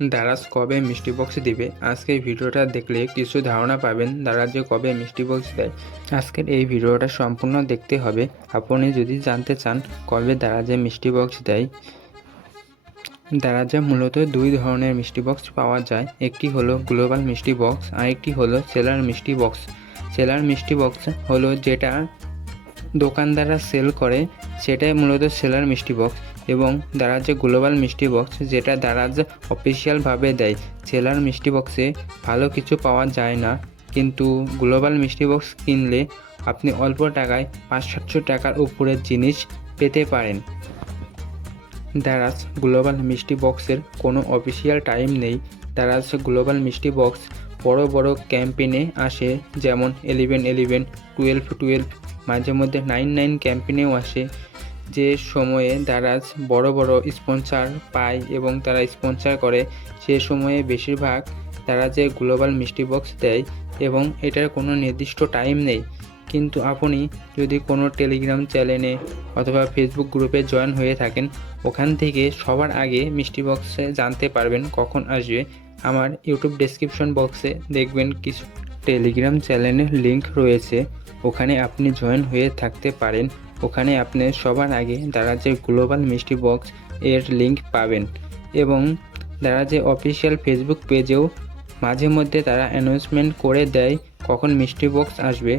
দারাজ কবে মিষ্টি বক্স দিবে? আজকের ভিডিওটা দেখলে কিছু ধারণা পাবেন দারাজ যে কবে মিষ্টি বক্স দেয়। আজকের এই ভিডিওটা সম্পূর্ণ দেখতে হবে আপনি যদি জানতে চান কবে দারাজে মিষ্টি বক্স দেয়। দারাজে মূলত দুই ধরনের মিষ্টি বক্স পাওয়া যায়, একটি হলো গ্লোবাল মিষ্টি বক্স আর একটি হলো সেলার মিষ্টি বক্স। সেলার মিষ্টি বক্স হলো যেটা দোকানদাররা সেল করে, সেটাই মূলত সেলার মিষ্টি বক্স। এবং দারাজ গ্লোবাল মিষ্টি বক্স যেটা দারাজ অফিসিয়ালভাবে দেয়। সেলার মিষ্টি বক্সে ভালো কিছু পাওয়া যায় না, কিন্তু গ্লোবাল মিষ্টি বক্স কিনলে আপনি অল্প টাকায় 500-700 টাকার উপরের জিনিস পেতে পারেন। দারাজ গ্লোবাল মিষ্টি বক্সের কোনো অফিসিয়াল টাইম নেই। দারাজ গ্লোবাল মিষ্টি বক্স বড় বড় ক্যাম্পেইনে আসে, যেমন 11-11, 12-12, মাঝে মধ্যে 9-9 ক্যাম্পেইনেও আসে। যে সময়ে দারাজ বড় বড় স্পন্সর পায় এবং তারা স্পন্সর করে, সে সময়ে বেশিরভাগ দারাজে গ্লোবাল মিষ্টি বক্স দেয় এবং এটার কোনো নির্দিষ্ট টাইম নেই। কিন্তু আপনি যদি কোনো টেলিগ্রাম চ্যানেলে অথবা ফেসবুক গ্রুপে জয়েন হয়ে থাকেন, ওখান থেকে সবার আগে মিষ্টি বক্সে জানতে পারবেন কখন আসবে। আমার ইউটিউব ডেসক্রিপশন বক্সে দেখবেন কিছু টেলিগ্রাম চ্যানেলের লিঙ্ক রয়েছে, ওখানে আপনি জয়েন হয়ে থাকতে পারেন। ওখানে আপনি সবার আগে দারাজের গ্লোবাল মিষ্টি বক্স এর লিঙ্ক পাবেন। এবং দারাজের অফিসিয়াল ফেসবুক পেজেও মাঝে মধ্যে তারা অ্যানাউন্সমেন্ট করে দেয় কখন মিষ্টি বক্স আসবে।